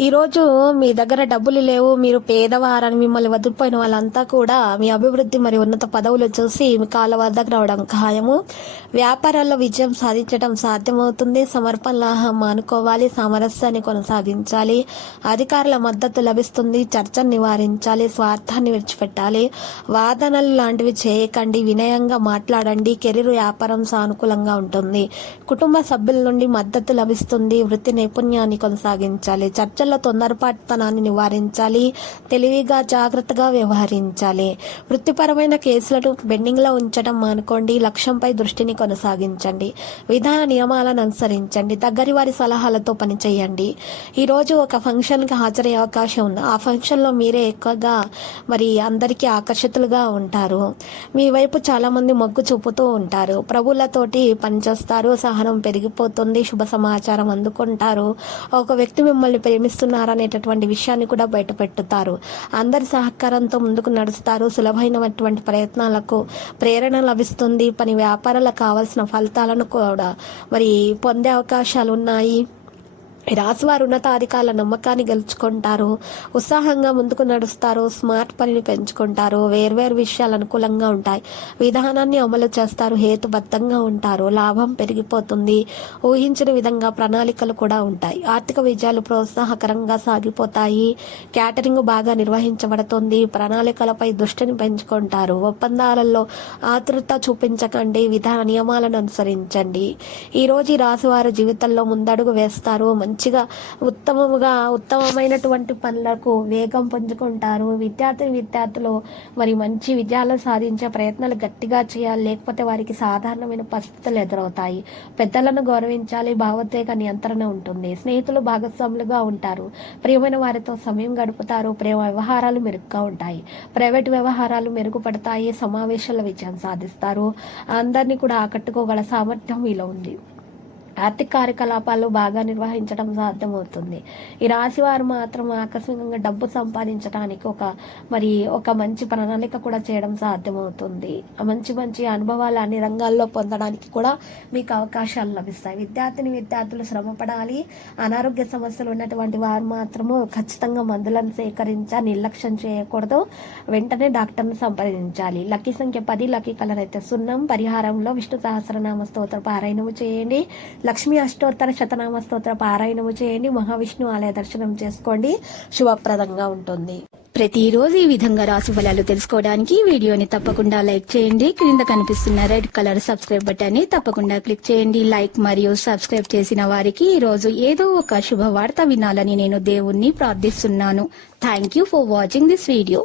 ఈరోజు మీ దగ్గర డబ్బులు లేవు మీరు పేదవారని మిమ్మల్ని వదిలిపోయిన వాళ్ళంతా కూడా మీ అభివృద్ధి మరియు ఉన్నత పదవులు చూసి మీ కాళ్ళ వద్దకు రావడం ఖాయము. వ్యాపారాల్లో విజయం సాధించడం సాధ్యమవుతుంది. సమర్పణలాహం మానుకోవాలి సామరస్యాన్ని కొనసాగించాలి. అధికారుల మద్దతు లభిస్తుంది. చర్చను నివారించాలి స్వార్థాన్ని విడిచిపెట్టాలి. వాదనలు లాంటివి చేయకండి వినయంగా మాట్లాడండి. కెరీర్ వ్యాపారం సానుకూలంగా ఉంటుంది. కుటుంబ సభ్యుల నుండి మద్దతు లభిస్తుంది. వృత్తి నైపుణ్యాన్ని కొనసాగించాలి. చర్చ చర్చల్లో తొందరపాటుతనాన్ని నివారించాలి తెలివిగా జాగ్రత్తగా వ్యవహరించాలి. వృత్తిపరమైన కేసులను బెండింగ్లో ఉంచడం మానుకోండి లక్ష్యంపై దృష్టిని కొనసాగించండి విధాన నియమాలను అనుసరించండి దగ్గరి వారి సలహాలతో పనిచేయండి. ఈరోజు ఒక ఫంక్షన్కి హాజరయ్యే అవకాశం ఉంది. ఆ ఫంక్షన్లో మీరే ఎక్కువగా మరి అందరికీ ఆకర్షితులుగా ఉంటారు. మీ వైపు చాలామంది మొగ్గు చూపుతూ ఉంటారు. ప్రభులతోటి పనిచేస్తారు సహనం పెరిగిపోతుంది శుభ సమాచారం అందుకుంటారు. ఒక వ్యక్తి మిమ్మల్ని చేస్తున్నారనేటటువంటి విషయాన్ని కూడా బయటపెట్టుతారు. అందరి సహకారంతో ముందుకు నడుస్తారు. సులభమైనటువంటి ప్రయత్నాలకు ప్రేరణ లభిస్తుంది. పని వ్యాపారాలకు కావాల్సిన ఫలితాలను కూడా మరి పొందే అవకాశాలు ఉన్నాయి రాశివారు ఉన్నతాధికారుల నమ్మకాన్ని గెలుచుకుంటారు ఉత్సాహంగా ముందుకు నడుస్తారు స్మార్ట్ పనిని పెంచుకుంటారు వేర్వేరు విషయాలు అనుకూలంగా ఉంటాయి విధానాన్ని అమలు చేస్తారు హేతుబద్ధంగా ఉంటారు లాభం పెరిగిపోతుంది ఊహించిన విధంగా ప్రణాళికలు కూడా ఉంటాయి. ఆర్థిక విజయాలు ప్రోత్సాహకరంగా సాగిపోతాయి క్యాటరింగ్ బాగా నిర్వహించబడుతుంది ప్రణాళికలపై దృష్టిని పెంచుకుంటారు. ఒప్పందాలలో ఆతృత చూపించకండి విధాన నియమాలను అనుసరించండి. ఈ రోజు ఈ రాశివారు జీవితంలో ముందడుగు వేస్తారు మంచిగా ఉత్తమముగా ఉత్తమమైనటువంటి పనులకు వేగం పుంజుకుంటారు. విద్యార్థి విద్యార్థులు మరి మంచి విజయాలు సాధించే ప్రయత్నాలు గట్టిగా చేయాలి. లేకపోతే వారికి సాధారణమైన పరిస్థితులు ఎదురవుతాయి. పెద్దలను గౌరవించాలి. భావోద్వేగ నియంత్రణ ఉంటుంది. స్నేహితులు భాగస్వాములుగా ఉంటారు. ప్రియమైన వారితో సమయం గడుపుతారు. ప్రేమ వ్యవహారాలు మెరుగ్గా ఉంటాయి. ప్రైవేట్ వ్యవహారాలు మెరుగుపడతాయి. సమావేశాల విజయం సాధిస్తారు. అందరినీ కూడా ఆకట్టుకోగల సామర్థ్యం మీలో ఉంది. ఆర్థిక కార్యకలాపాలు బాగా నిర్వహించడం సాధ్యమవుతుంది. ఈ రాశి వారు మాత్రం ఆకస్మికంగా డబ్బు సంపాదించడానికి ఒక మరి ఒక మంచి ప్రణాళిక కూడా చేయడం సాధ్యమవుతుంది. మంచి మంచి అనుభవాలు అన్ని రంగాల్లో పొందడానికి కూడా మీకు అవకాశాలు లభిస్తాయి. విద్యార్థిని విద్యార్థులు శ్రమపడాలి. అనారోగ్య సమస్యలు ఉన్నటువంటి వారు మాత్రము ఖచ్చితంగా మందులను సేకరించా నిర్లక్ష్యం చేయకూడదు. వెంటనే డాక్టర్ని సంప్రదించాలి. లక్కీ సంఖ్య పది లక్కీ కలర్ అయితే సున్నం. పరిహారంలో విష్ణు సహస్రనామ స్తోత్ర పారాయణము చేయండి. లక్ష్మీ అష్టోత్తర శతనామ స్తోత్ర పారాయణము చేయండి. మహావిష్ణు ఆలయ దర్శనం చేసుకోండి. శుభప్రదంగా ఉంటుంది. ప్రతిరోజు ఈ విధంగా రాశి ఫలాలు తెలుసుకోవడానికి వీడియోని తప్పకుండా లైక్ చేయండి. క్రింద కనిపిస్తున్న రెడ్ కలర్ సబ్స్క్రైబ్ బటన్ని తప్పకుండా క్లిక్ చేయండి. లైక్ మరియు సబ్స్క్రైబ్ చేసిన వారికి ఈ రోజు ఏదో ఒక శుభవార్త వినాలని నేను దేవుణ్ణి ప్రార్థిస్తున్నాను. Thank you for watching this video